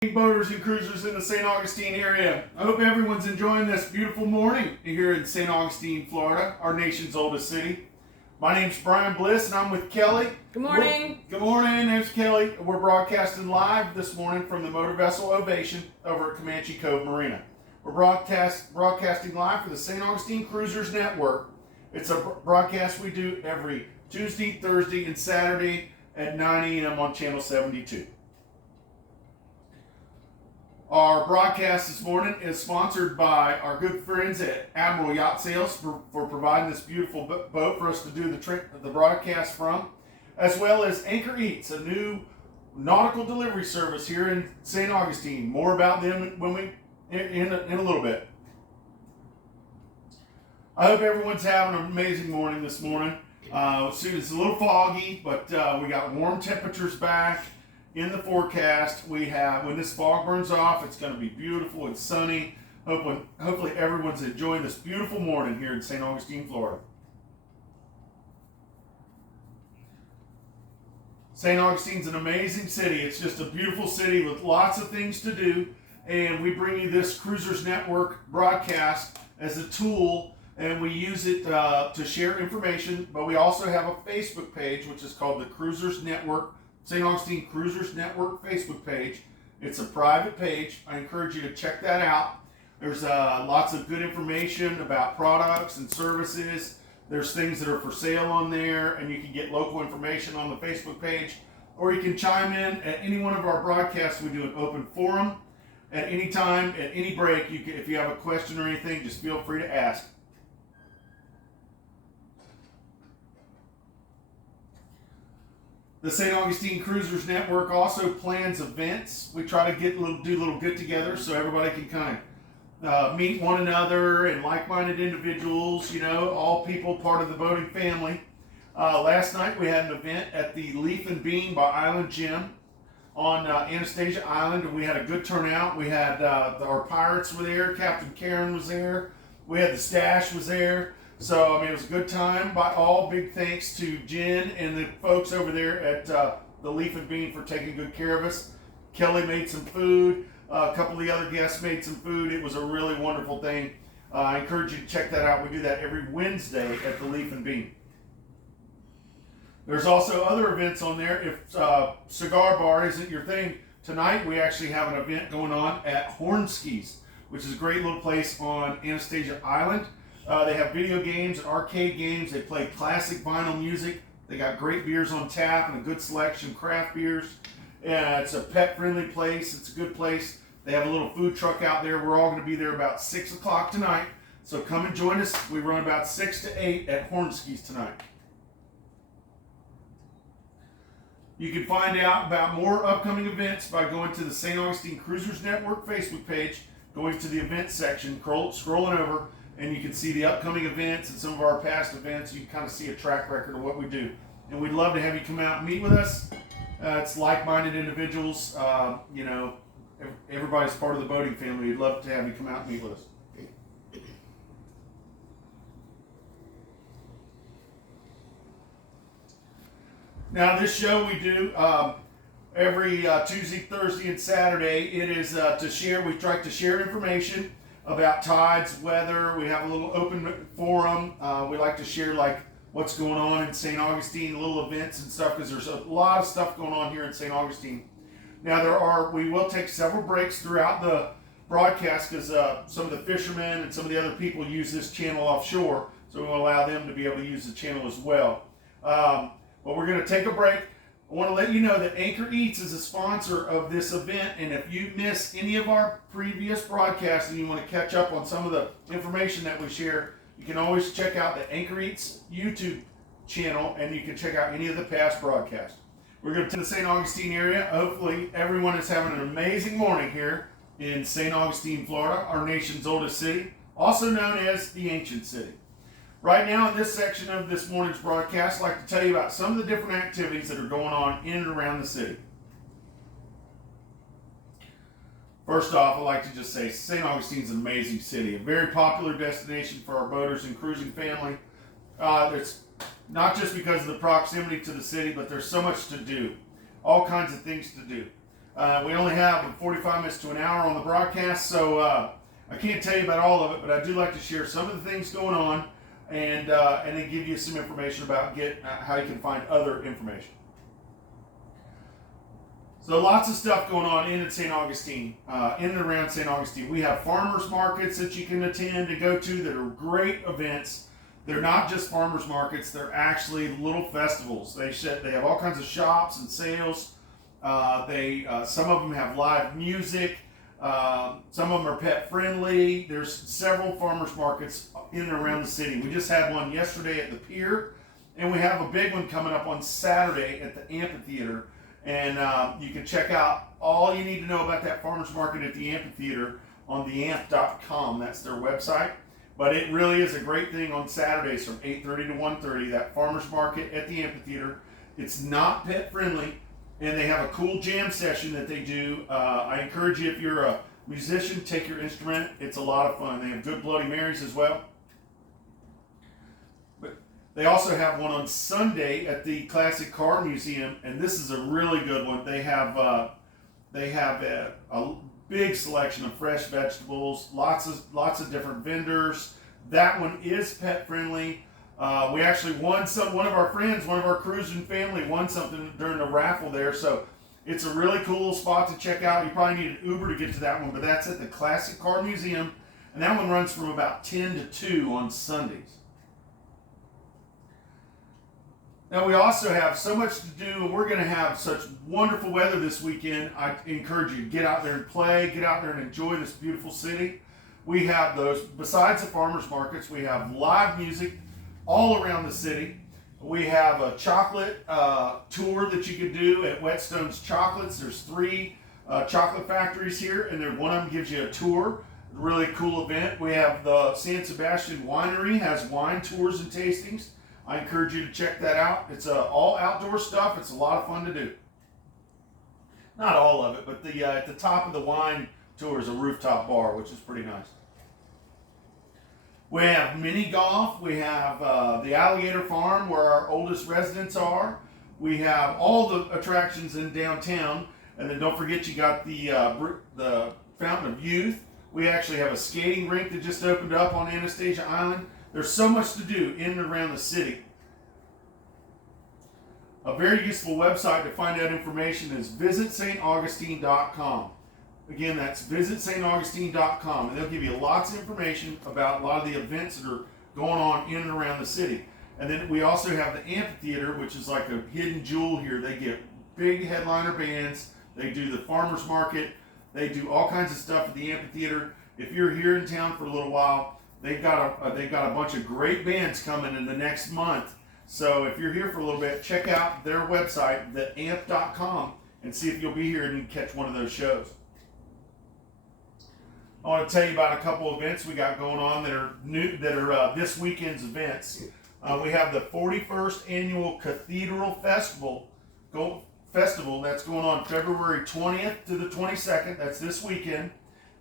Boaters and cruisers in the St. Augustine area. I hope everyone's enjoying this beautiful morning here in St. Augustine, Florida, our nation's oldest city. My name's Brian Bliss and I'm with Kelly. Good morning. Good morning, name's Kelly. We're broadcasting live this morning from the motor vessel Ovation over at Comanche Cove Marina. We're broadcasting live for the St. Augustine Cruisers Network. It's a broadcast we do every Tuesday, Thursday, and Saturday at 9 a.m. on Channel 72. Our broadcast this morning is sponsored by our good friends at Admiral Yacht Sales for providing this beautiful boat for us to do the broadcast from, as well as Anchor Eats, a new nautical delivery service here in St. Augustine. More about them in a little bit. I hope everyone's having an amazing morning this morning. It's a little foggy, but we got warm temperatures back. In the forecast, we have, when this fog burns off, it's going to be beautiful and sunny. Hopefully everyone's enjoying this beautiful morning here in St. Augustine, Florida. St. Augustine's an amazing city. It's just a beautiful city with lots of things to do. And we bring you this Cruisers Network broadcast as a tool, and we use it to share information. But we also have a Facebook page, which is called the Cruisers Network St. Augustine Cruisers Network Facebook page. It's a private page. I encourage you to check that out. There's lots of good information about products and services. There's things that are for sale on there, and you can get local information on the Facebook page. Or you can chime in at any one of our broadcasts. We do an open forum at any time, at any break. If you have a question or anything, just feel free to ask. The St. Augustine Cruisers Network also plans events. We try to do little get-togethers so everybody can kind of meet one another and like-minded individuals, all people part of the boating family. Last night we had an event at the Leaf and Bean by Island Gym on Anastasia Island, and we had a good turnout. We had our pirates were there, Captain Karen was there, we had the Stash was there. So, it was a good time by all. Big thanks to Jen and the folks over there at the Leaf and Bean for taking good care of us. Kelly made some food. A couple of the other guests made some food. It was a really wonderful thing. I encourage you to check that out. We do that every Wednesday at the Leaf and Bean. There's also other events on there. If cigar bar isn't your thing, tonight we actually have an event going on at Hornskis, which is a great little place on Anastasia Island. They have video games and arcade games. They play classic vinyl music. They got great beers on tap and a good selection of craft beers. It's a pet-friendly place. It's a good place. They have a little food truck out there. We're all going to be there about 6 o'clock tonight. So come and join us. We run about 6 to 8 at Hornskis tonight. You can find out about more upcoming events by going to the St. Augustine Cruisers Network Facebook page, going to the events section, scrolling over, and you can see the upcoming events and some of our past events. You can kind of see a track record of what we do. And we'd love to have you come out and meet with us. It's like-minded individuals. Everybody's part of the boating family. We'd love to have you come out and meet with us. Now, this show we do every Tuesday, Thursday, and Saturday. It is to share. We try to share information about tides, weather. We have a little open forum. We like to share what's going on in St. Augustine, little events and stuff, because there's a lot of stuff going on here in St. Augustine. Now we will take several breaks throughout the broadcast because some of the fishermen and some of the other people use this channel offshore, so we will allow them to be able to use the channel as well. But we're going to take a break. I want to let you know that Anchor Eats is a sponsor of this event, and if you miss any of our previous broadcasts and you want to catch up on some of the information that we share, you can always check out the Anchor Eats YouTube channel, and you can check out any of the past broadcasts. We're going to the St. Augustine area. Hopefully everyone is having an amazing morning here in St. Augustine, Florida, our nation's oldest city, also known as the Ancient City. Right now, in this section of this morning's broadcast, I'd like to tell you about some of the different activities that are going on in and around the city. First off, I'd like to just say St. Augustine's an amazing city, a very popular destination for our boaters and cruising family. It's not just because of the proximity to the city, but there's so much to do, all kinds of things to do. We only have 45 minutes to an hour on the broadcast, so I can't tell you about all of it, but I do like to share some of the things going on and then give you some information about how you can find other information. So lots of stuff going on in St. Augustine, in and around St. Augustine. We have farmers markets that you can attend and go to that are great events. They're not just farmers markets, they're actually little festivals. They have all kinds of shops and sales. Some of them have live music. Some of them are pet friendly. There's several farmers markets in and around the city. We just had one yesterday at the pier, and we have a big one coming up on Saturday at the amphitheater. And you can check out all you need to know about that farmers market at the amphitheater on theamp.com. That's their website. But it really is a great thing on Saturdays from 8:30 to 1:30, that farmers market at the amphitheater. It's not pet friendly, and they have a cool jam session that they do. I encourage you, if you're a musician, take your instrument. It's a lot of fun. They have good Bloody Marys as well. They also have one on Sunday at the Classic Car Museum, and this is a really good one. They have a big selection of fresh vegetables, lots of different vendors. That one is pet friendly. We actually won one of our friends, one of our cruising family won something during the raffle there, so it's a really cool spot to check out. You probably need an Uber to get to that one, but that's at the Classic Car Museum, and that one runs from about 10 to 2 on Sundays. Now, we also have so much to do, and we're going to have such wonderful weather this weekend. I encourage you to get out there and play, get out there and enjoy this beautiful city. We have those, besides the farmers markets, we have live music all around the city. We have a chocolate tour that you can do at Whetstone's Chocolates. There's 3 chocolate factories here, and one of them gives you a tour. Really cool event. We have the San Sebastian Winery, has wine tours and tastings. I encourage you to check that out. It's all outdoor stuff. It's a lot of fun to do. Not all of it, but at the top of the wine tour is a rooftop bar, which is pretty nice. We have mini golf. We have the Alligator Farm, where our oldest residents are. We have all the attractions in downtown. And then don't forget, you got the Fountain of Youth. We actually have a skating rink that just opened up on Anastasia Island. There's so much to do in and around the city. A very useful website to find out information is visitstaugustine.com. Again, that's visitstaugustine.com, and they'll give you lots of information about a lot of the events that are going on in and around the city. And then we also have the amphitheater, which is like a hidden jewel here. They get big headliner bands. They do the farmers market. They do all kinds of stuff at the amphitheater. If you're here in town for a little while, they've got a bunch of great bands coming in the next month. So if you're here for a little bit, check out their website, theamp.com, and see if you'll be here and you can catch one of those shows. I want to tell you about a couple events we got going on that are this weekend's events. We have the 41st Annual Cathedral Festival that's going on February 20th to the 22nd. That's this weekend.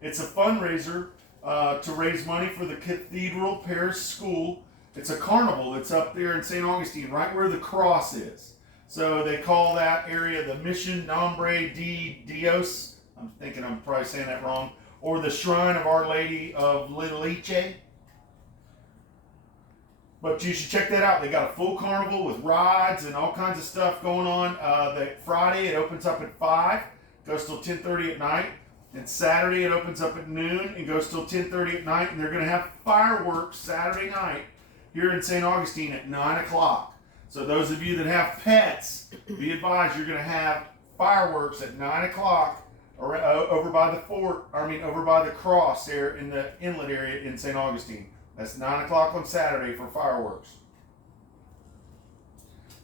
It's a fundraiser to raise money for the Cathedral Parish School. It's a carnival that's up there in St. Augustine, right where the cross is. So they call that area the Mission Nombre de Dios. I'm thinking I'm probably saying that wrong. Or the Shrine of Our Lady of Liliche. But you should check that out. They got a full carnival with rides and all kinds of stuff going on. Friday it opens up at 5, goes till 10:30 at night. And Saturday it opens up at noon and goes till 10:30 at night. And they're going to have fireworks Saturday night here in St. Augustine at 9 o'clock. So those of you that have pets, be advised you're going to have fireworks at 9 o'clock over by the cross there in the inlet area in St. Augustine. That's 9 o'clock on Saturday for fireworks.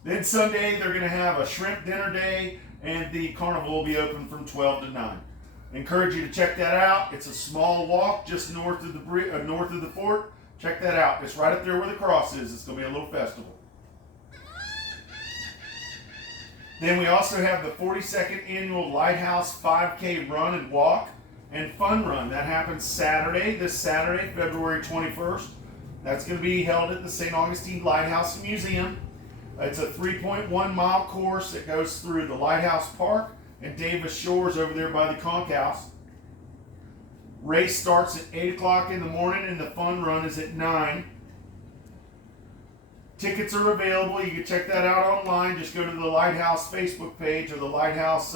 Then Sunday they're going to have a shrimp dinner day, and the carnival will be open from 12 to 9. I encourage you to check that out. It's a small walk just north of the fort. Check that out. It's right up there where the cross is. It's going to be a little festival. Then we also have the 42nd Annual Lighthouse 5K Run and Walk and Fun Run. That happens this Saturday, February 21st. That's going to be held at the St. Augustine Lighthouse Museum. It's a 3.1 mile course that goes through the Lighthouse Park, and Davis Shores over there by the Conch House. Race starts at 8 o'clock in the morning and the fun run is at 9. Tickets are available. You can check that out online. Just go to the Lighthouse Facebook page or the Lighthouse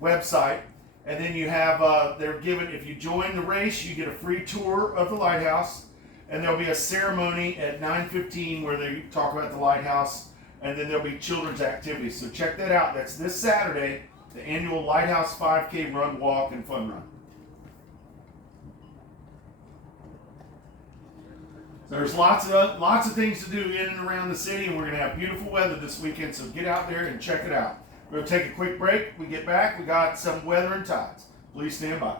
website. And then you have, they're given, if you join the race, you get a free tour of the lighthouse. And there'll be a ceremony at 9:15 where they talk about the lighthouse. And then there'll be children's activities. So check that out. That's this Saturday, the annual Lighthouse 5K Run, Walk, and Fun Run. So there's lots of things to do in and around the city, and we're going to have beautiful weather this weekend. So get out there and check it out. We're going to take a quick break. When we get back, we got some weather and tides. Please stand by.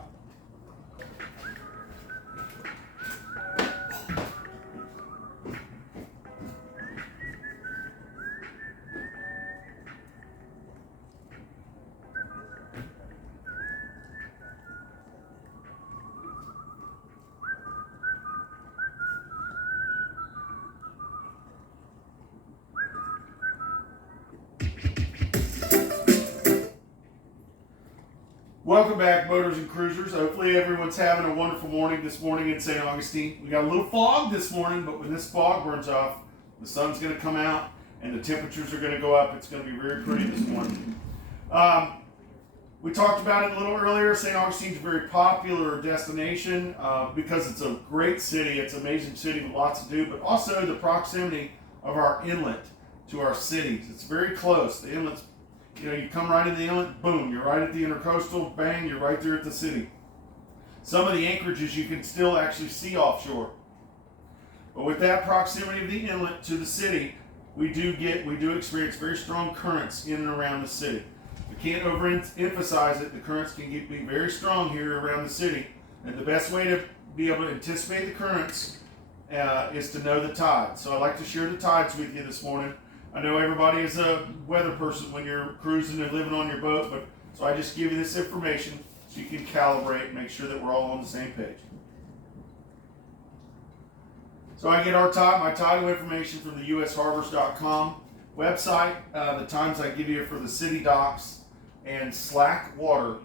Welcome back, boaters and cruisers. Hopefully everyone's having a wonderful morning this morning in St. Augustine. We got a little fog this morning, but when this fog burns off, the sun's going to come out and the temperatures are going to go up. It's going to be very pretty this morning. We talked about it a little earlier. St. Augustine's a very popular destination because it's a great city. It's an amazing city with lots to do, but also the proximity of our inlet to our cities. It's very close. The inlet's, you come right in the inlet, boom, you're right at the intercoastal, bang, you're right there at the city. Some of the anchorages you can still actually see offshore. But with that proximity of the inlet to the city, we do experience very strong currents in and around the city. We can't overemphasize it. The currents can be very strong here around the city. And the best way to be able to anticipate the currents is to know the tides. So I'd like to share the tides with you this morning. I know everybody is a weather person when you're cruising and living on your boat, but so I just give you this information so you can calibrate and make sure that we're all on the same page. So I get my tidal information from the usharbors.com website. The times I give you for the city docks and slack water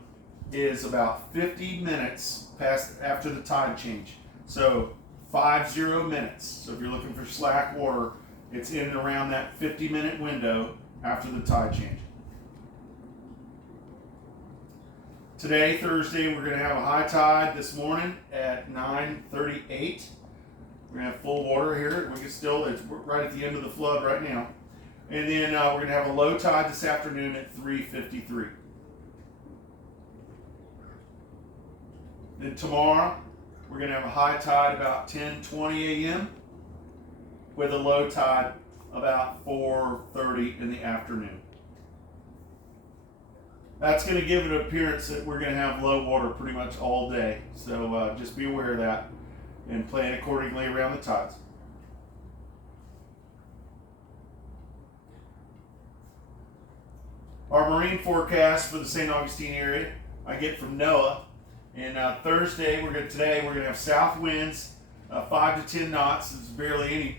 is about 50 minutes after the tide change. So 50 minutes. So if you're looking for slack water, it's in and around that 50-minute window after the tide change. Today, Thursday, we're going to have a high tide this morning at 9:38. We're going to have full water here. It's right at the end of the flood right now. And then we're going to have a low tide this afternoon at 3:53. Then tomorrow, we're going to have a high tide about 10:20 a.m. with a low tide about 4:30 in the afternoon. That's going to give it an appearance that we're going to have low water pretty much all day. So just be aware of that and plan accordingly around the tides. Our marine forecast for the St. Augustine area I get from NOAA. And Thursday, we're going to have south winds 5 to 10 knots. There's barely any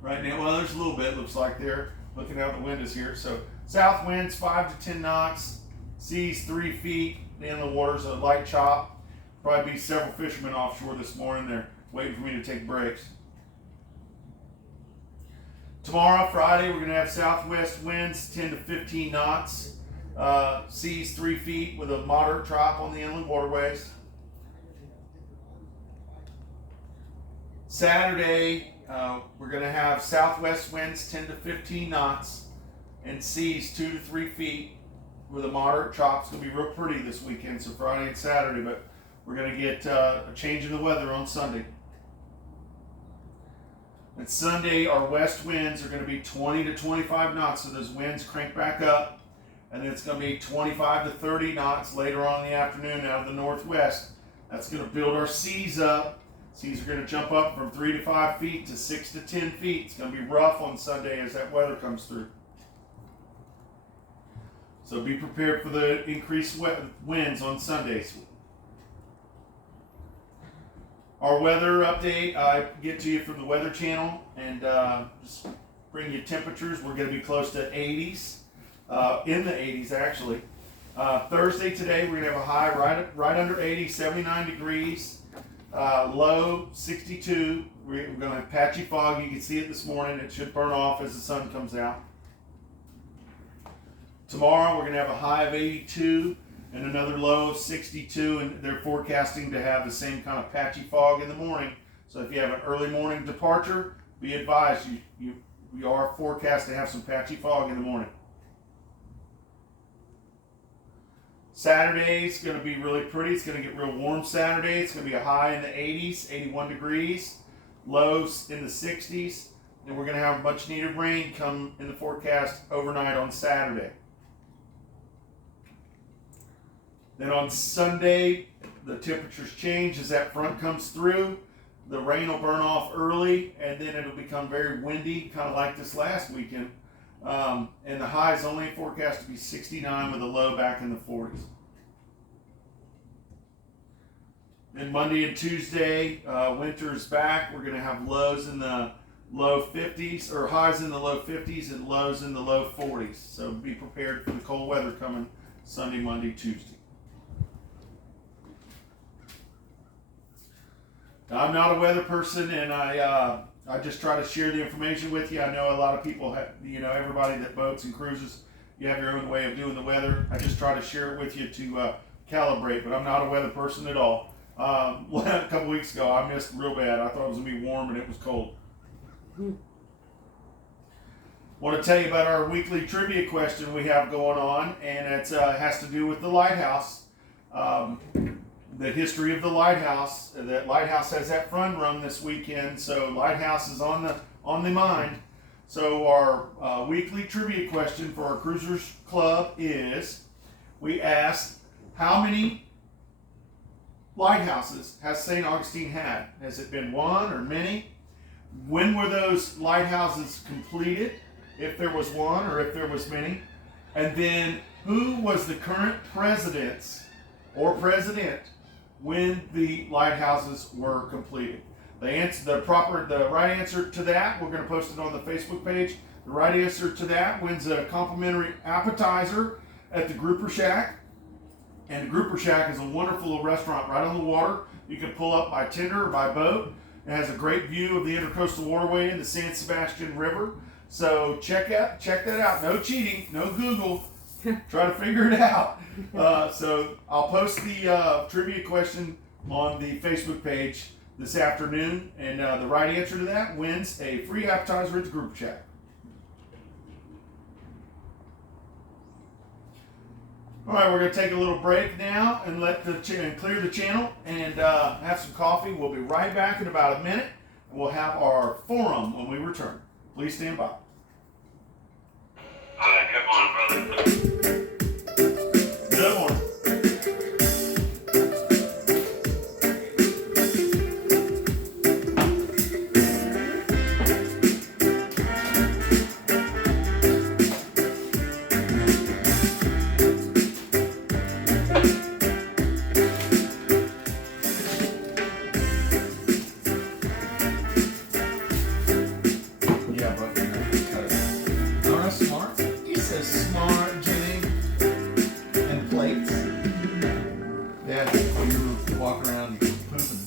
right now. Well, there's a little bit, looks like there, looking out the windows here. So south winds 5 to 10 knots, seas 3 feet, and the water's a light chop. Probably be several fishermen offshore this morning. They're waiting for me to take breaks. Tomorrow, Friday, we're going to have southwest winds 10 to 15 knots, seas 3 feet with a moderate chop on the inland waterways. Saturday, we're going to have southwest winds 10 to 15 knots and seas 2 to 3 feet with a moderate chop. It's going to be real pretty this weekend, so Friday and Saturday, but we're going to get a change in the weather on Sunday. And Sunday, our west winds are going to be 20 to 25 knots, so those winds crank back up. And then it's going to be 25 to 30 knots later on in the afternoon out of the northwest. That's going to build our seas up. Seas are going to jump up from 3 to 5 feet to 6 to 10 feet. It's going to be rough on Sunday as that weather comes through. So be prepared for the increased winds on Sundays. Our weather update, I get to you from the Weather Channel and just bring you temperatures. We're going to be close to 80s. in the 80s actually. Thursday today, we're going to have a high right under 80, 79 degrees. Low 62. We're going to have patchy fog. You can see it this morning. It should burn off as the sun comes out. Tomorrow we're going to have a high of 82 and another low of 62, and they're forecasting to have the same kind of patchy fog in the morning. So if you have an early morning departure, be advised you are forecast to have some patchy fog in the morning. Saturday's going to be really pretty. It's going to get real warm Saturday. It's going to be a high in the 80s, 81 degrees, lows in the 60s, and we're going to have much needed rain come in the forecast overnight on Saturday. Then on Sunday, the temperatures change as that front comes through. The rain will burn off early, and then it'll become very windy, kind of like this last weekend. And the high is only forecast to be 69 with a low back in the 40s. Then Monday and Tuesday, winter's back. We're going to have lows in the low 50s, or highs in the low 50s and lows in the low 40s. So be prepared for the cold weather coming Sunday, Monday, Tuesday. Now, I'm not a weather person, and I just try to share the information with you. I know a lot of people have, everybody that boats and cruises, you have your own way of doing the weather. I just try to share it with you to calibrate, but I'm not a weather person at all. A couple weeks ago, I missed real bad. I thought it was going to be warm, and it was cold. Want to tell you about our weekly trivia question we have going on, and it has to do with the lighthouse. The history of the lighthouse. That lighthouse has that fun run this weekend, so lighthouse is on the mind. So our weekly trivia question for our Cruisers Club is: we asked, how many lighthouses has St. Augustine had? Has it been one or many? When were those lighthouses completed? If there was one or if there was many? And then who was the current presidents or president when the lighthouses were completed? The right answer to that, we're going to post it on the Facebook page. The right answer to that wins a complimentary appetizer at the Grouper Shack. And the Grouper Shack is a wonderful little restaurant right on the water. You can pull up by tender or by boat. It has a great view of the Intercoastal Waterway and the San Sebastian River. So check that out. No cheating, no Google. Try to figure it out. So I'll post the trivia question on the Facebook page this afternoon, and the right answer to that wins a free appetizer at the Group Chat. All right, we're going to take a little break now and clear the channel and have some coffee. We'll be right back in about a minute, and we'll have our forum when we return. Please stand by. All right, come on, brother. Good morning. Yeah, but Nora smart. He says smart, Jenny. And plates. Yeah, when you were walking around pooping.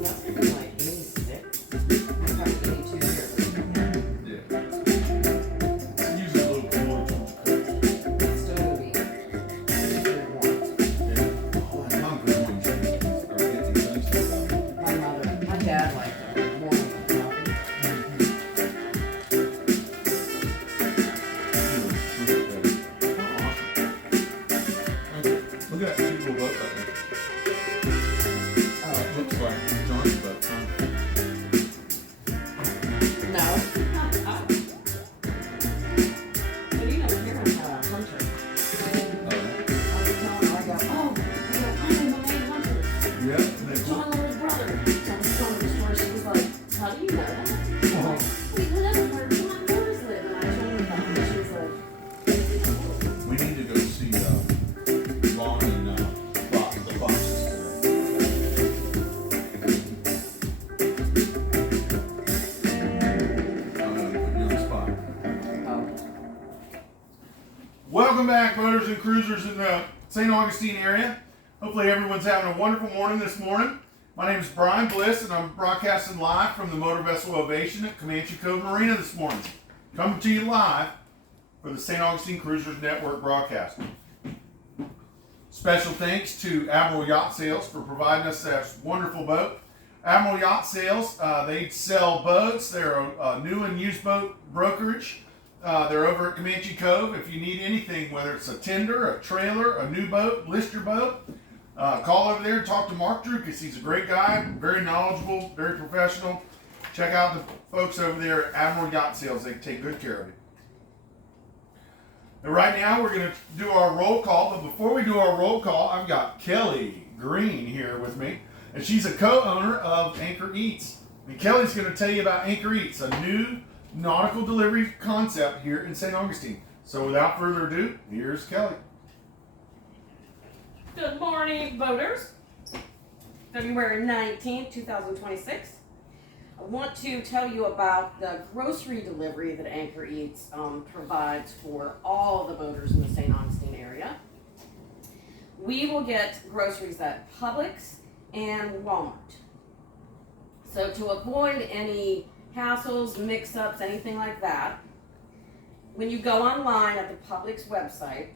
That's been like 86. I'm like 82 years. Yeah. It's usually a little cooler from the cook. It's still gonna be very warm. Yeah. Oh, I'm hungry when you start getting things like My dad liked it warm with coffee. Welcome back, boaters and cruisers in the St. Augustine area. Hopefully everyone's having a wonderful morning this morning. My name is Brian Bliss, and I'm broadcasting live from the Motor Vessel Ovation at Comanche Cove Marina this morning. Coming to you live for the St. Augustine Cruisers Network broadcast. Special thanks to Admiral Yacht Sales for providing us that wonderful boat. Admiral Yacht Sales, they sell boats. They're a new and used boat brokerage. They're over at Comanche Cove. If you need anything, whether it's a tender, a trailer, a new boat, list your boat, call over there and talk to Mark Drukas. He's a great guy, very knowledgeable, very professional. Check out the folks over there at Admiral Yacht Sales. They take good care of you. And right now we're going to do our roll call, but before we do our roll call, I've got Kelly Green here with me, and she's a co-owner of Anchor Eats. And Kelly's going to tell you about Anchor Eats, a new nautical delivery concept here in St. Augustine. So without further ado, here's Kelly. Good morning, boaters. February 19th, 2026. I want to tell you about the grocery delivery that Anchor Eats provides for all the boaters in the St. Augustine area. We will get groceries at Publix and Walmart. So to avoid any hassles, mix-ups, anything like that, when you go online at the Publix website,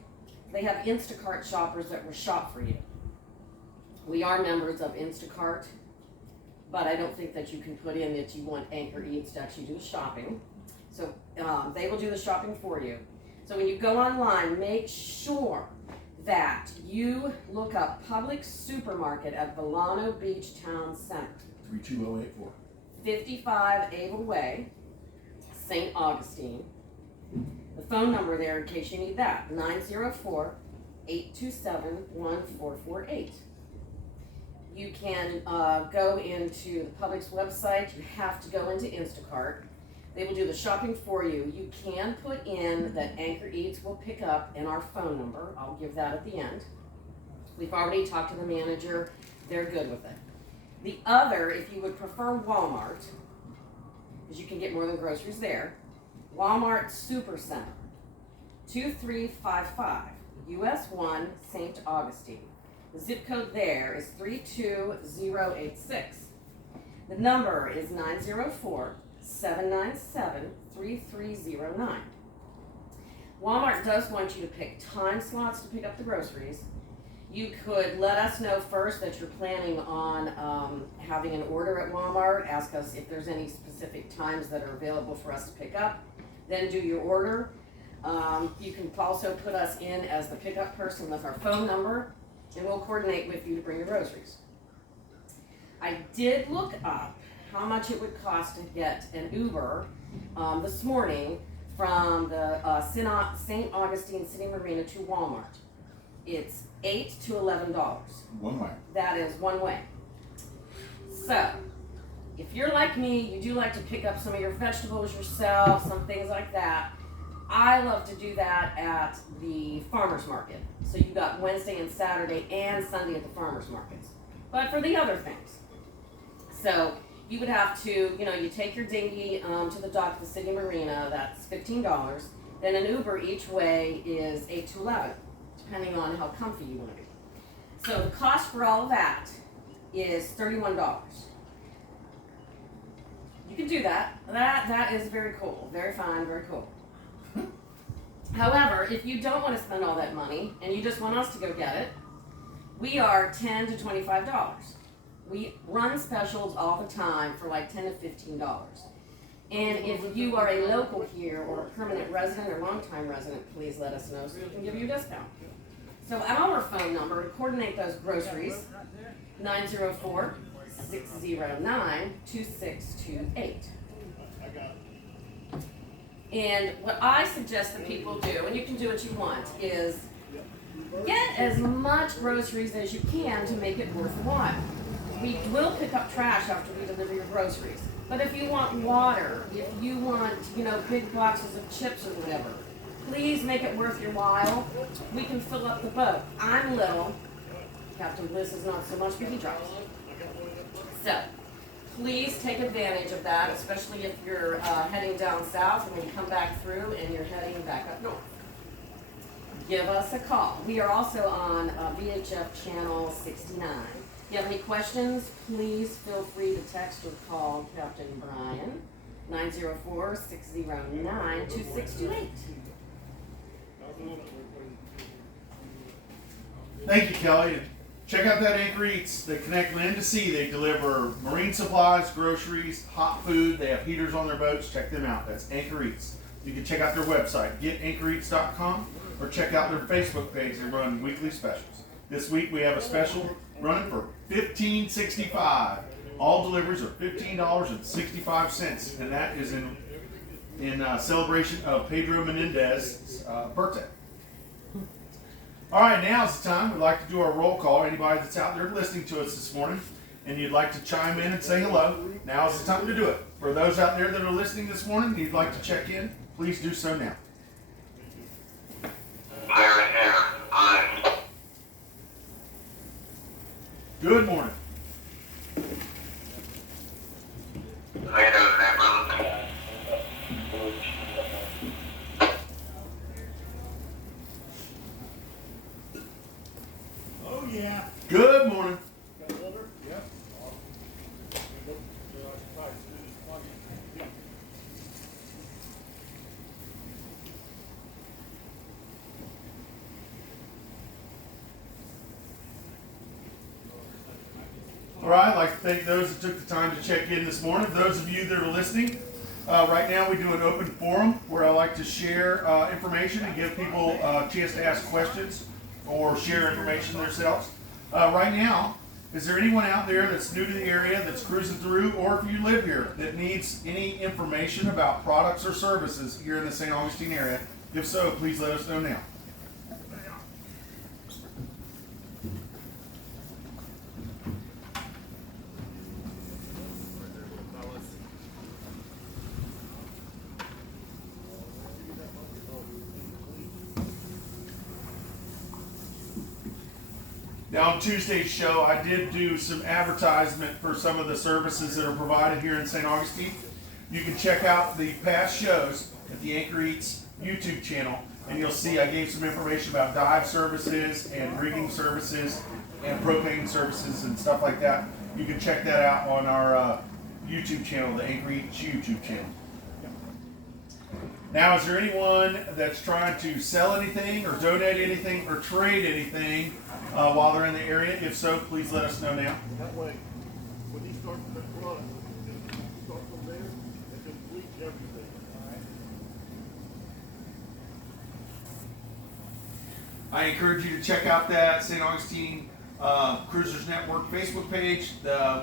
they have Instacart shoppers that will shop for you. We are members of Instacart, but I don't think that you can put in that you want Anchor Eats to actually do the shopping. So they will do the shopping for you. So when you go online, make sure that you look up Publix Supermarket at Volano Beach Town Center. 32084. 55 Able Way, St. Augustine. The phone number there, in case you need that, 904-827-1448. You can go into the Publix website. You have to go into Instacart. They will do the shopping for you. You can put in that Anchor Eats will pick up in our phone number. I'll give that at the end. We've already talked to the manager. They're good with it. The other, if you would prefer Walmart, because you can get more than groceries there, Walmart Super Center, 2355 US 1 St. Augustine. The zip code there is 32086. The number is 904-797-3309. Walmart does want you to pick time slots to pick up the groceries. You could let us know first that you're planning on having an order at Walmart. Ask us if there's any specific times that are available for us to pick up. Then do your order. You can also put us in as the pickup person with our phone number, and we'll coordinate with you to bring your groceries. I did look up how much it would cost to get an Uber this morning from the St. Augustine City Marina to Walmart. It's $8 to $11. One way. That is one way. So, if you're like me, you do like to pick up some of your vegetables yourself, some things like that. I love to do that at the farmer's market. So you got Wednesday and Saturday and Sunday at the farmer's markets. But for the other things. So you would have to, you take your dinghy to the dock at the City Marina. That's $15. Then an Uber each way is $8 to $11. Depending on how comfy you want to be. So the cost for all of that is $31. You can do that. That is very cool. Very fine, very cool. However, if you don't want to spend all that money and you just want us to go get it, we are $10 to $25. We run specials all the time for like $10 to $15. And if you are a local here or a permanent resident or longtime resident, please let us know so we can give you a discount. So our phone number to coordinate those groceries, 904-609-2628. And what I suggest that people do, and you can do what you want, is get as much groceries as you can to make it worthwhile. We will pick up trash after we deliver your groceries. But if you want water, if you want, big boxes of chips or whatever, please make it worth your while. We can fill up the boat. I'm little. Captain Bliss is not so much, but he drives. So, please take advantage of that, especially if you're heading down south and then you come back through and you're heading back up north. give us a call. We are also on VHF channel 69. If you have any questions, please feel free to text or call Captain Brian, 904-609-2628. Thank you, Kelly. Check out that Anchor Eats. They connect land to sea. They deliver marine supplies, groceries, hot food. They have heaters on their boats. Check them out. That's Anchor Eats. You can check out their website, getanchoreats.com, or check out their Facebook page. They run weekly specials. This week we have a special running for $15.65. All deliveries are $15.65, and that is in celebration of Pedro Menendez's birthday. All right, now is the time. We'd like to do our roll call. Anybody that's out there listening to us this morning and you'd like to chime in and say hello, now is the time to do it. For those out there that are listening this morning and you'd like to check in, please do so now. Good morning. Oh yeah. Good morning. Yep. All right, I'd like to thank those that took the time to check in this morning. Those of you that are listening, right now we do an open forum where I like to share information and give people a chance to ask questions or share information themselves. Right now, is there anyone out there that's new to the area that's cruising through, or if you live here, that needs any information about products or services here in the St. Augustine area? If so, please let us know now. Now on Tuesday's show, I did do some advertisement for some of the services that are provided here in St. Augustine. You can check out the past shows at the Anchor Eats YouTube channel, and you'll see I gave some information about dive services and rigging services and propane services and stuff like that. You can check that out on our YouTube channel, the Anchor Eats YouTube channel. Now, is there anyone that's trying to sell anything or donate anything or trade anything while they're in the area? If so, please let us know now. That way, when he starts to run, just start from there and just bleach everything. I encourage you to check out that St. Augustine Cruisers Network Facebook page.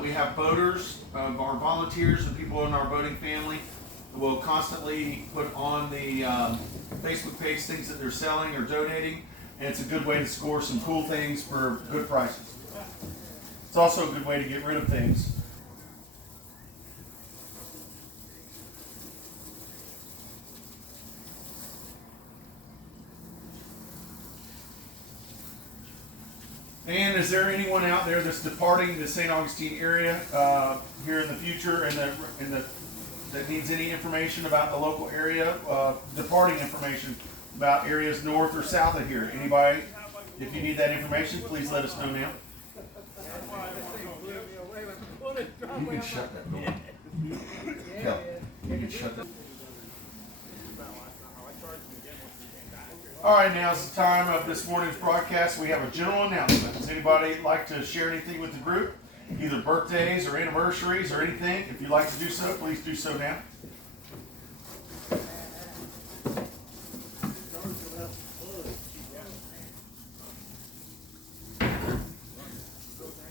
We have boaters, our volunteers, and people in our boating family will constantly put on the Facebook page things that they're selling or donating, and it's a good way to score some cool things for good prices. It's also a good way to get rid of things. And is there anyone out there that's departing the St. Augustine area here in the future and that needs any information about the local area, departing information about areas north or south of here? Anybody, if you need that information, please let us know now. You can shut that door. Kelly, you can shut that. All right, now is the time of this morning's broadcast. We have a general announcement. Does anybody like to share anything with the group? Either birthdays or anniversaries or anything? If you'd like to do so, please do so now.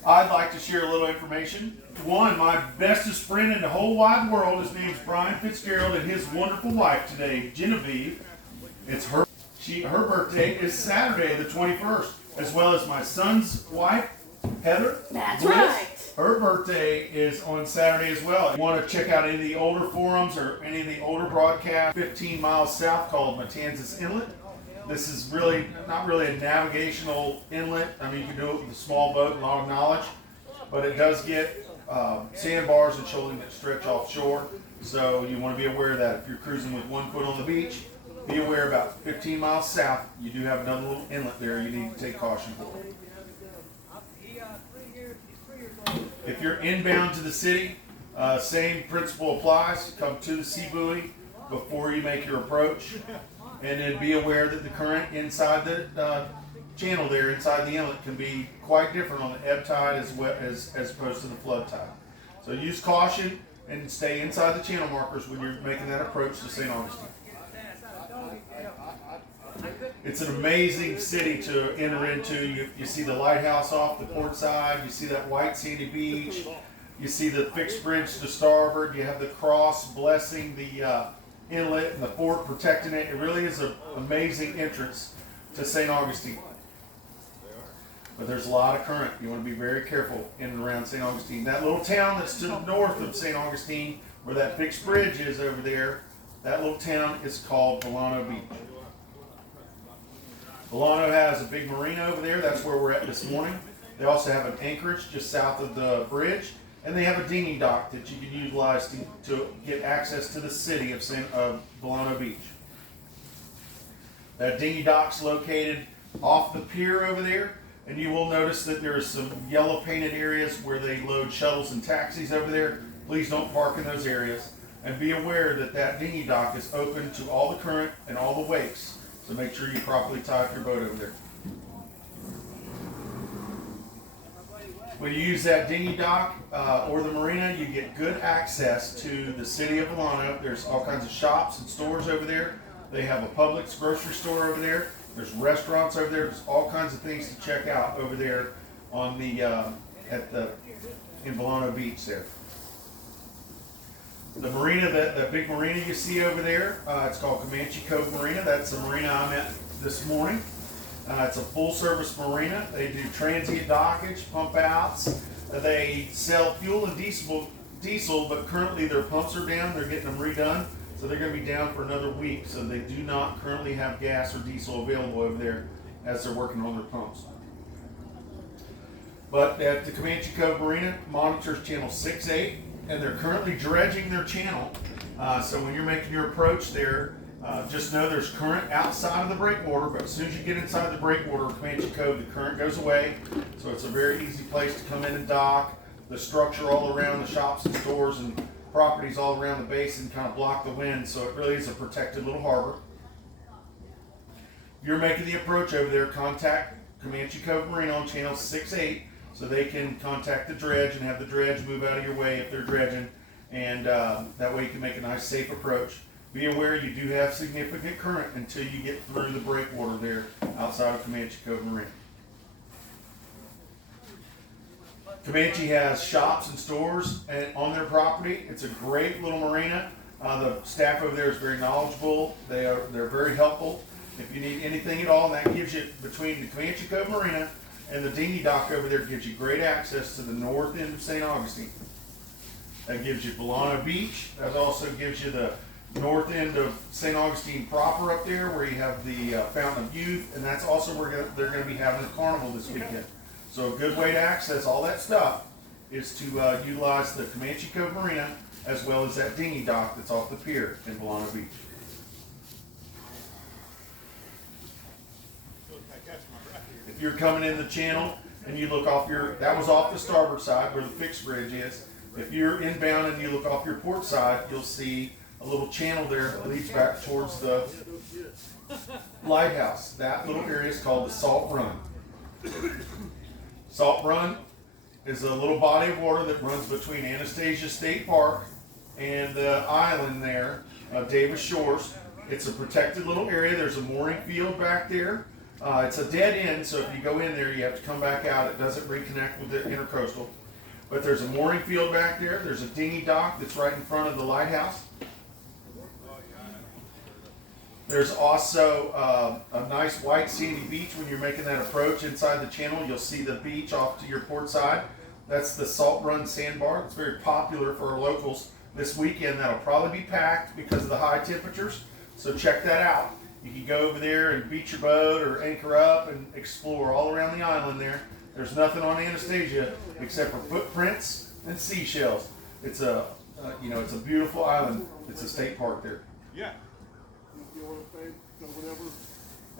I'd like to share a little information. One, my bestest friend in the whole wide world, his name's Brian Fitzgerald, and his wonderful wife today, Genevieve. It's her birthday is Saturday the 21st, as well as my son's wife, Heather. That's Bliss. right. Her birthday is on Saturday as well. If you want to check out any of the older forums or any of the older broadcasts, 15 miles south called Matanzas Inlet. This is really not really a navigational inlet. I mean, you can do it with a small boat and a lot of knowledge, but it does get sandbars and shoaling that stretch offshore. So you want to be aware of that if you're cruising with 1 foot on the beach Be aware about 15 miles south, you do have another little inlet there you need to take caution for. If you're inbound to the city, same principle applies. Come to the sea buoy before you make your approach. And then be aware that the current inside the channel there, inside the inlet, can be quite different on the ebb tide as opposed to the flood tide. So use caution and stay inside the channel markers when you're making that approach to St. Augustine. It's an amazing city to enter into. You see the lighthouse off the port side. You see that white sandy beach. You see the fixed bridge to starboard. You have the cross blessing the inlet and the fort protecting it. It really is an amazing entrance to St. Augustine. But there's a lot of current. You want to be very careful in and around St. Augustine. That little town that's to the north of St. Augustine, where that fixed bridge is over there, that little town is called Volano Beach. Volano has a big marina over there. That's where we're at this morning. They also have an anchorage just south of the bridge. And they have a dinghy dock that you can utilize to get access to the city of Volano Beach. That dinghy dock's located off the pier over there. And you will notice that there is some yellow painted areas where they load shuttles and taxis over there. Please don't park in those areas. And be aware that that dinghy dock is open to all the current and all the wakes. So make sure you properly tie up your boat over there. When you use that dinghy dock or the marina, you get good access to the city of Volano. There's all kinds of shops and stores over there. They have a Publix grocery store over there. There's restaurants over there. There's all kinds of things to check out over there on the in Volano Beach there. The marina, that big marina you see over there, it's called Comanche Cove Marina. That's the marina I'm at this morning. It's a full-service marina. They do transient dockage, pump outs. They sell fuel and diesel, but currently their pumps are down. They're getting them redone, so they're going to be down for another week. So they do not currently have gas or diesel available over there as they're working on their pumps. But at the Comanche Cove Marina, monitors channel 6-8, and they're currently dredging their channel. So when you're making your approach there, just know there's current outside of the breakwater, but as soon as you get inside the breakwater of Comanche Cove, the current goes away. So it's a very easy place to come in and dock. The structure all around the shops and stores and properties all around the basin kind of block the wind, so it really is a protected little harbor. If you're making the approach over there, contact Comanche Cove Marina on channel 6-8 so they can contact the dredge and have the dredge move out of your way if they're dredging, and that way you can make a nice safe approach. Be aware you do have significant current until you get through the breakwater there outside of Comanche Cove Marina. Comanche has shops and stores on their property. It's a great little marina. The staff over there is very knowledgeable. They're very helpful. If you need anything at all, that gives you, between the Comanche Cove Marina and the dinghy dock over there, gives you great access to the north end of St. Augustine. That gives you Volano Beach. That also gives you the north end of St. Augustine proper up there, where you have the Fountain of Youth, and that's also where they're going to be having a carnival this weekend. So a good way to access all that stuff is to utilize the Comanche Cove Marina as well as that dinghy dock that's off the pier in Volano Beach. If you're coming in the channel and you look off that was off the starboard side where the fixed bridge is. If you're inbound and you look off your port side, you'll see a little channel there that leads back towards the lighthouse. That little area is called the Salt Run. Salt Run is a little body of water that runs between Anastasia State Park and the island there, Davis Shores. It's a protected little area. There's a mooring field back there. It's a dead end, so if you go in there, you have to come back out. It doesn't reconnect with the intercoastal. But there's a mooring field back there. There's a dinghy dock that's right in front of the lighthouse. There's also a nice white sandy beach when you're making that approach inside the channel. You'll see the beach off to your port side. That's the Salt Run Sandbar. It's very popular for our locals this weekend. That'll probably be packed because of the high temperatures. So check that out. You can go over there and beach your boat or anchor up and explore all around the island there. There's nothing on Anastasia except for footprints and seashells. It's a beautiful island. It's a state park there. Yeah. You want to pay? So whatever.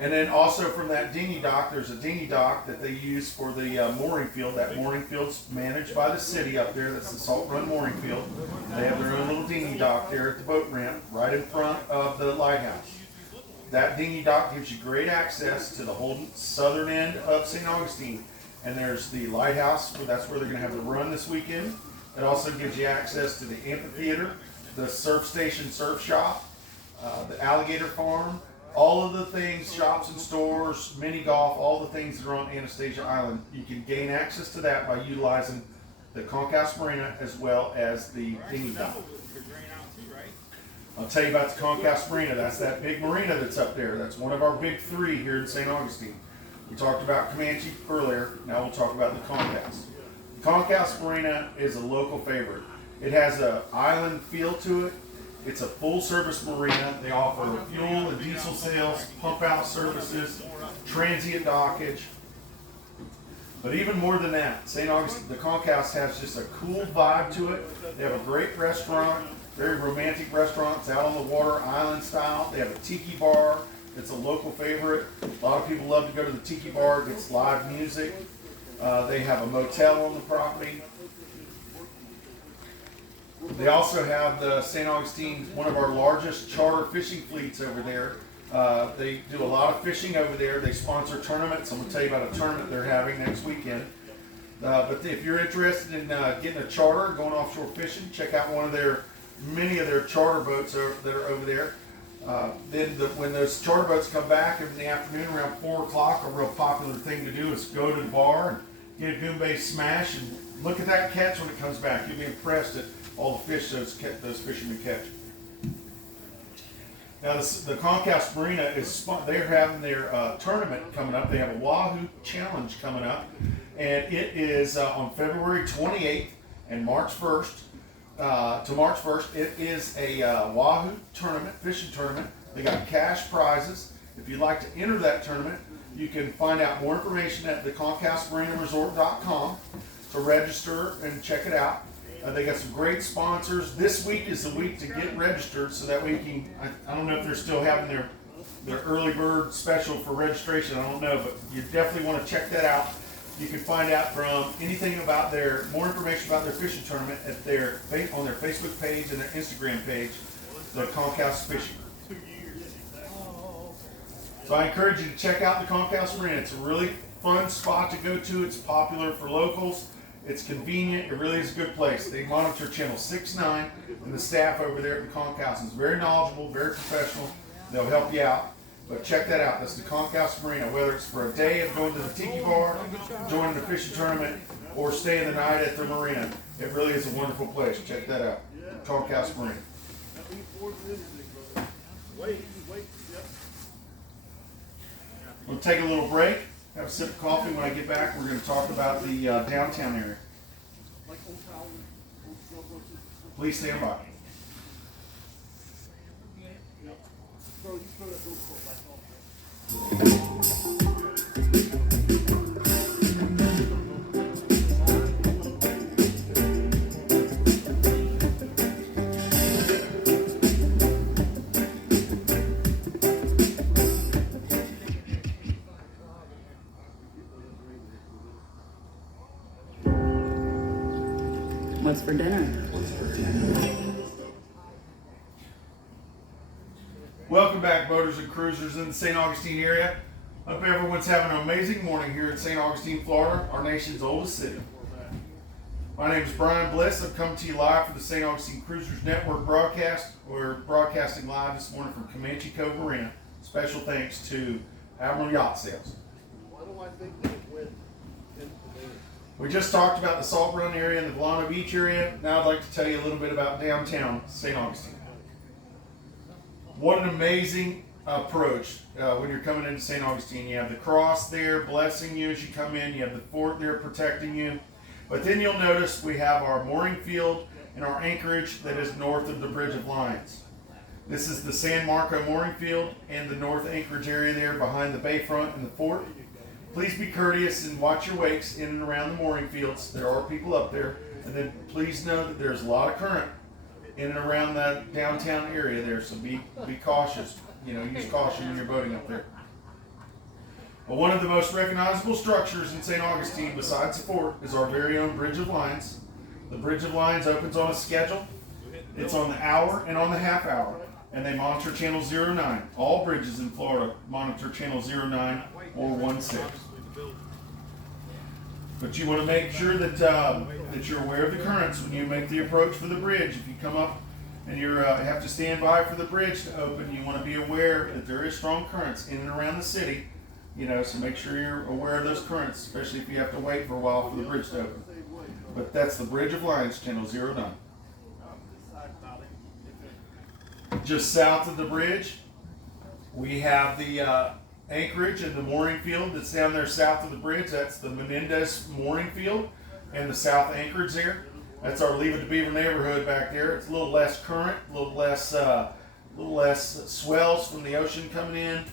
And then also from that dinghy dock, there's a dinghy dock that they use for the mooring field. That mooring field's managed by the city up there. That's the Salt Run Mooring Field. They have their own little dinghy dock there at the boat ramp, right in front of the lighthouse. That dinghy dock gives you great access to the whole southern end of St. Augustine. And there's the lighthouse, that's where they're gonna have the run this weekend. It also gives you access to the amphitheater, the surf station surf shop, the alligator farm, all of the things, shops and stores, mini golf, all the things that are on Anastasia Island. You can gain access to that by utilizing the Concourse Marina as well as the dinghy dock. I'll tell you about the Concourse Marina. That's that big marina that's up there. That's one of our big three here in St. Augustine. We talked about Comanche earlier. Now we'll talk about the Concourse. The Concourse Marina is a local favorite. It has an island feel to it. It's a full-service marina. They offer fuel and diesel sales, pump-out services, transient dockage. But even more than that, St. Augustine, the Concourse has just a cool vibe to it. They have a great restaurant, very romantic restaurant. It's out on the water, island style. They have a tiki bar. It's a local favorite. A lot of people love to go to the tiki bar. It gets live music. They have a motel on the property. They also have the St. Augustine, one of our largest charter fishing fleets over there. They do a lot of fishing over there. They sponsor tournaments. I'm going to tell you about a tournament they're having next weekend. But if you're interested in getting a charter, going offshore fishing, check out many of their charter boats that are over there. When those charter boats come back in the afternoon around 4 o'clock, a real popular thing to do is go to the bar and get a goombay smash and look at that catch when it comes back. You'll be impressed at all the fish those fishermen catch. Now the Concourse Marina they're having their tournament coming up. They have a Wahoo Challenge coming up, and it is on February 28th and March 1st. To March 1st, it is a Wahoo tournament, fishing tournament. They got cash prizes. If you'd like to enter that tournament, you can find out more information at theconcoursemarinaresort.com to register and check it out. They got some great sponsors. This week is the week to get registered, so that way you can, I don't know if they're still having their early bird special for registration, I don't know, but you definitely want to check that out. You can find out from anything about more information about their fishing tournament on their Facebook page and their Instagram page, the Concourse Fishing. So I encourage you to check out the Concourse Marina. It's a really fun spot to go to. It's popular for locals. It's convenient. It really is a good place. They monitor channel 6-9, and the staff over there at the Concourse is very knowledgeable, very professional. They'll help you out. But check that out. That's the Concourse Marina. Whether it's for a day of going to the tiki bar, joining the fishing tournament, or staying the night at the marina, it really is a wonderful place. Check that out. Concourse Marina. We'll take a little break, have a sip of coffee. When I get back, we're going to talk about the downtown area. Please stand by. What's for dinner? Welcome back, boaters and cruisers in the St. Augustine area. Hope everyone's having an amazing morning here in St. Augustine, Florida, our nation's oldest city. My name is Brian Bliss. I'm coming to you live from the St. Augustine Cruisers Network broadcast. We're broadcasting live this morning from Comanche Cove Marina. Special thanks to Admiral Yacht Sales. Why do I think that it went into there? We just talked about the Salt Run area and the Volano Beach area. Now I'd like to tell you a little bit about downtown St. Augustine. What an amazing approach when you're coming into St. Augustine. You have the cross there blessing you as you come in. You have the fort there protecting you. But then you'll notice we have our mooring field and our anchorage that is north of the Bridge of Lions. This is the San Marco mooring field and the north anchorage area there behind the bayfront and the fort. Please be courteous and watch your wakes in and around the mooring fields. There are people up there. And then please know that there's a lot of current in and around that downtown area there, so be cautious. use caution when you're boating up there. But one of the most recognizable structures in St. Augustine, besides the fort, is our very own Bridge of Lions. The Bridge of Lions opens on a schedule. It's on the hour and on the half hour, and they monitor channel 09. All bridges in Florida monitor channel 09 or 16. But you want to make sure that you're aware of the currents when you make the approach for the bridge. If you come up and you have to stand by for the bridge to open, you want to be aware that there is strong currents in and around the city. So make sure you're aware of those currents, especially if you have to wait for a while for the bridge to open. But that's the Bridge of Lions, channel 09. Just south of the bridge, we have the anchorage and the mooring field that's down there south of the bridge. That's the Menendez mooring field and the south anchorage there. That's our Leave It to Beaver neighborhood back there. It's a little less current, a little less swells from the ocean coming in,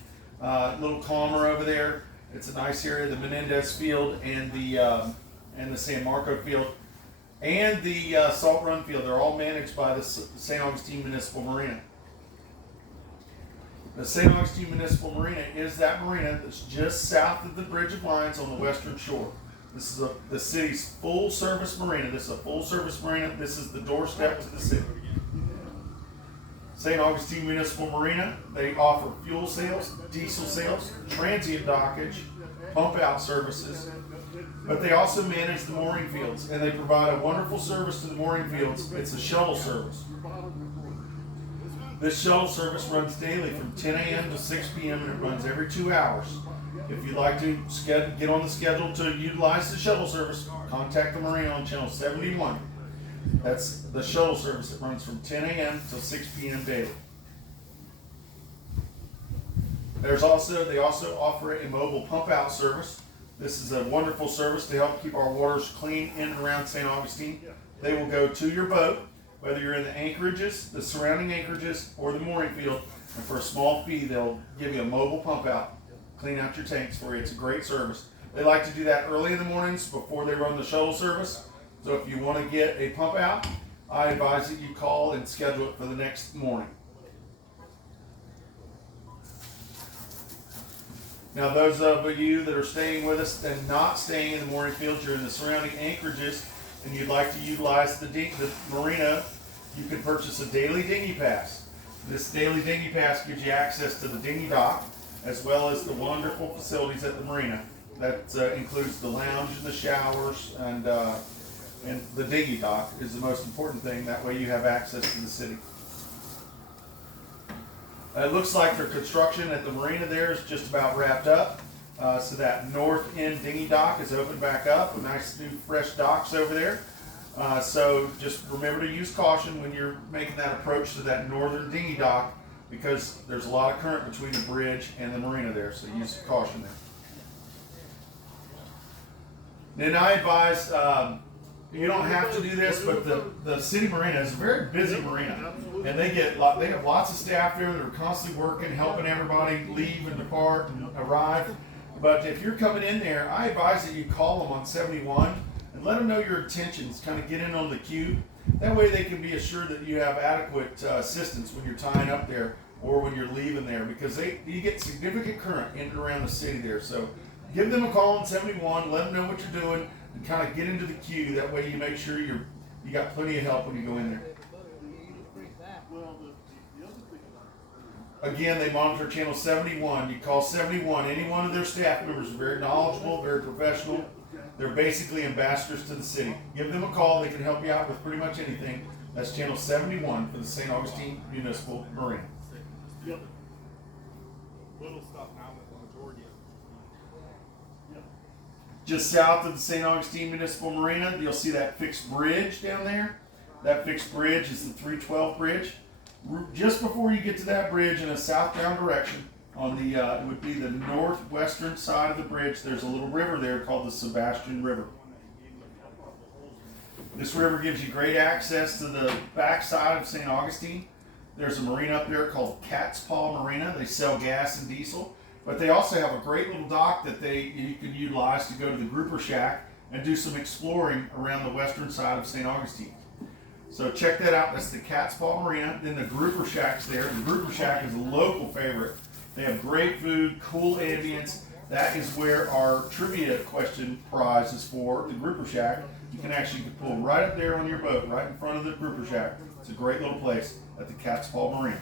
a little calmer over there. It's a nice area. The Menendez field and the San Marco field and the Salt Run field, they're all managed by the St. Augustine Municipal Marina. The St. Augustine Municipal Marina is that marina that's just south of the Bridge of Lions on the western shore. This is the city's full service marina. This is a full service marina. This is the doorstep to the city. St. Augustine Municipal Marina, they offer fuel sales, diesel sales, transient dockage, pump out services, but they also manage the mooring fields, and they provide a wonderful service to the mooring fields. It's a shuttle service. This shuttle service runs daily from 10 a.m. to 6 p.m. and it runs every 2 hours. If you'd like to get on the schedule to utilize the shuttle service, contact the marina on channel 71. That's the shuttle service that runs from 10 a.m. till 6 p.m. daily. They also offer a mobile pump out service. This is a wonderful service to help keep our waters clean in and around St. Augustine. They will go to your boat, whether you're in the anchorages, the surrounding anchorages, or the mooring field, and for a small fee, they'll give you a mobile pump out, clean out your tanks for you. It's a great service. They like to do that early in the mornings before they run the shuttle service. So if you want to get a pump out, I advise that you call and schedule it for the next morning. Now, those of you that are staying with us and not staying in the mooring fields, you're in the surrounding anchorages, and you'd like to utilize the marina, you can purchase a daily dinghy pass. This daily dinghy pass gives you access to the dinghy dock, as well as the wonderful facilities at the marina. That includes the lounge and the showers, and the dinghy dock is the most important thing. That way you have access to the city. It looks like their construction at the marina there is just about wrapped up. So that north end dinghy dock is opened back up. Nice new fresh docks over there. So just remember to use caution when you're making that approach to that northern dinghy dock, because there's a lot of current between the bridge and the marina there. So use caution there. Then I advise, you don't have to do this, but the city marina is a very busy marina, and they have lots of staff there that are constantly working, helping everybody leave and depart and arrive. But if you're coming in there, I advise that you call them on 71 and let them know your intentions. Kind of get in on the queue. That way they can be assured that you have adequate assistance when you're tying up there or when you're leaving there, because you get significant current in and around the city there. So give them a call on 71, let them know what you're doing, and kind of get into the queue. That way you make sure you got plenty of help when you go in there. Again, they monitor channel 71. You call 71. Any one of their staff members are very knowledgeable, very professional. They're basically ambassadors to the city. Give them a call. They can help you out with pretty much anything. That's channel 71 for the St. Augustine Municipal Marina. Yep. Little stuff now with the majority of Just south of the St. Augustine Municipal Marina, you'll see that fixed bridge down there. That fixed bridge is the 312 bridge. Just before you get to that bridge in a southbound direction, on the it would be the northwestern side of the bridge, there's a little river there called the Sebastian River. This river gives you great access to the backside of St. Augustine. There's a marina up there called Cat's Paw Marina. They sell gas and diesel, but they also have a great little dock that you can utilize to go to the grouper shack and do some exploring around the western side of St. Augustine. So check that out. That's the Cat's Paw Marina. Then the Grouper Shack's there. The Grouper Shack is a local favorite. They have great food, cool ambience. That is where our trivia question prize is for, the Grouper Shack. You can actually pull right up there on your boat, right in front of the Grouper Shack. It's a great little place at the Cat's Paw Marina.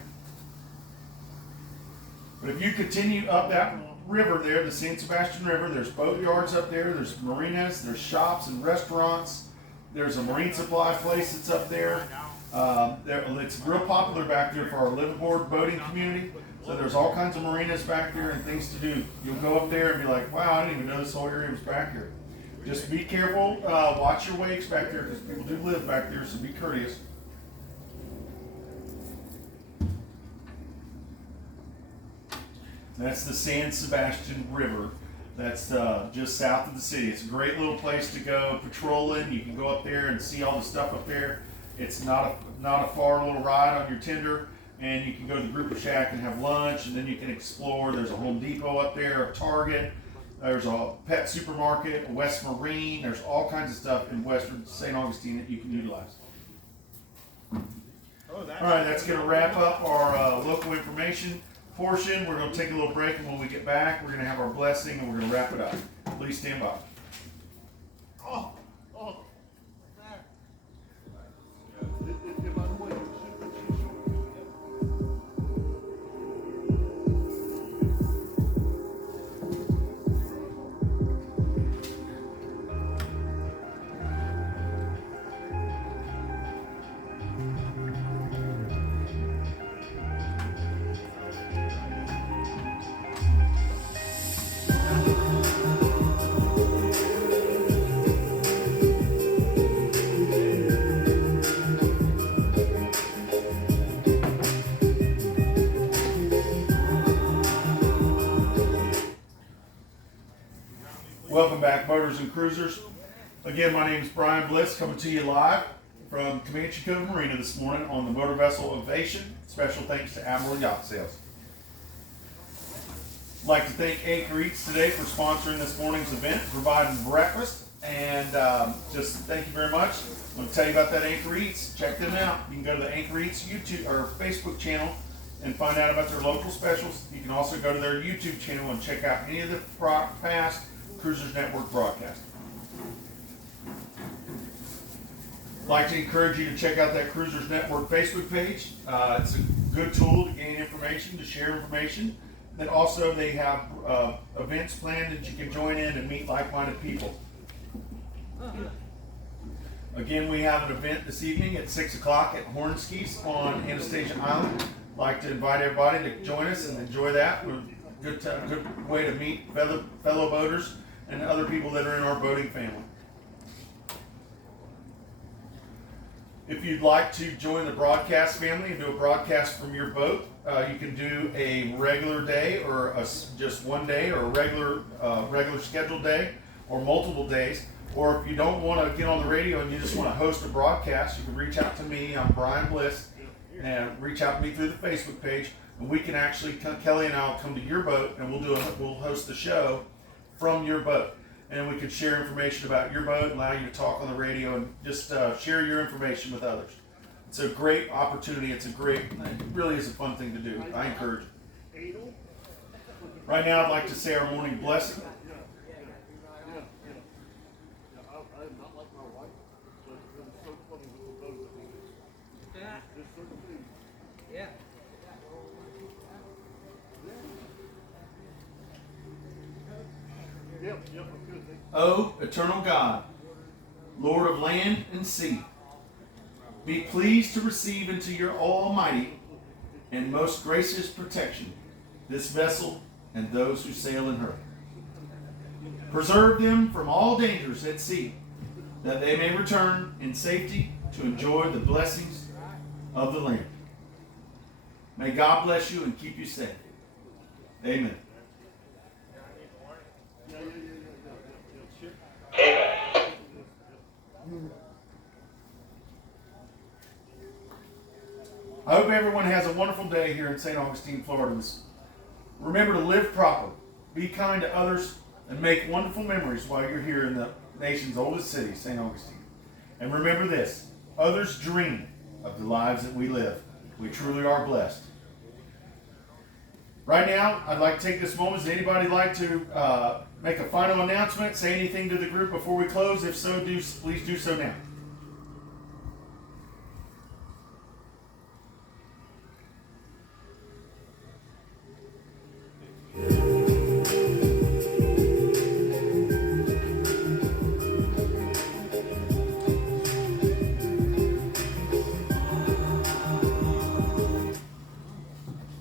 But if you continue up that river there, the San Sebastian River, there's boat yards up there, there's marinas, there's shops and restaurants. There's a marine supply place that's up there. It's real popular back there for our liveaboard boating community. So there's all kinds of marinas back there and things to do. You'll go up there and be like, wow, I didn't even know this whole area was back here. Just be careful, watch your wakes back there because people do live back there, so be courteous. That's the San Sebastian River. That's just south of the city. It's a great little place to go patrolling. You can go up there and see all the stuff up there. It's not a far little ride on your tender, and you can go to the Grouper Shack and have lunch, and then you can explore. There's a Home Depot up there, a Target. There's a pet supermarket, a West Marine. There's all kinds of stuff in Western St. Augustine that you can utilize. All right, that's going to wrap up our local information portion. We're going to take a little break, and when we get back, we're going to have our blessing, and we're going to wrap it up. Please stand by. Oh, oh. By the way, Welcome back, boaters and cruisers. Again, my name is Brian Bliss, coming to you live from Comanche Cove Marina this morning on the motor vessel Ovation. Special thanks to Admiral Yacht Sales. I'd like to thank Anchor Eats today for sponsoring this morning's event, providing breakfast, and just thank you very much. I'm going to tell you about that Anchor Eats. Check them out. You can go to the Anchor Eats YouTube or Facebook channel and find out about their local specials. You can also go to their YouTube channel and check out any of the past Cruisers Network broadcast. I'd like to encourage you to check out that Cruisers Network Facebook page. It's a good tool to gain information, to share information. Then also they have events planned that you can join in and meet like-minded people. Again, we have an event this evening at 6 o'clock at Hornskis on Anastasia Island. I'd like to invite everybody to join us and enjoy that. Good way to meet fellow boaters and other people that are in our boating family. If you'd like to join the broadcast family and do a broadcast from your boat, you can do a regular day or just one day, or a regular scheduled day, or multiple days. Or if you don't want to get on the radio and you just want to host a broadcast, you can reach out to me. I'm Brian Bliss, and reach out to me through the Facebook page, and we can actually, Kelly and I will come to your boat, and we'll host the show from your boat, and we can share information about your boat, allow you to talk on the radio, and just share your information with others. It's a great opportunity. It really is a fun thing to do. I encourage it. Right now, I'd like to say our morning blessing. I am not like my wife, but it's so funny with the boat. There's certain things. Yeah. Yep, I'm good. O eternal God, Lord of land and sea, be pleased to receive into your almighty and most gracious protection this vessel and those who sail in her. Preserve them from all dangers at sea, that they may return in safety to enjoy the blessings of the land. May God bless you and keep you safe. Amen. I hope everyone has a wonderful day here in St. Augustine, Florida. Remember to live proper, be kind to others, and make wonderful memories while you're here in the nation's oldest city, St. Augustine. And remember this, others dream of the lives that we live. We truly are blessed. Right now, I'd like to take this moment. Does anybody like to make a final announcement, say anything to the group before we close? If so, please do so now.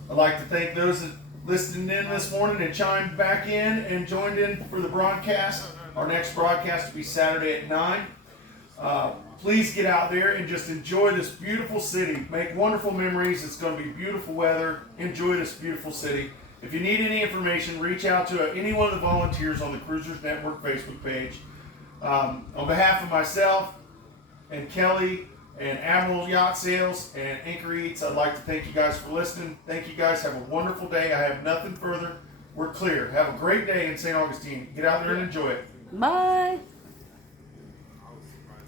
I'd like to thank those that listened in this morning and chimed back in and joined in for the broadcast. Our next broadcast will be Saturday at 9. Please get out there and just enjoy this beautiful city. Make wonderful memories. It's going to be beautiful weather. Enjoy this beautiful city. If you need any information, reach out to any one of the volunteers on the Cruisers Network Facebook page. On behalf of myself and Kelly and Admiral Yacht Sales and Anchor Eats, I'd like to thank you guys for listening. Thank you guys. Have a wonderful day. I have nothing further. We're clear. Have a great day in St. Augustine. Get out there and enjoy it. Bye.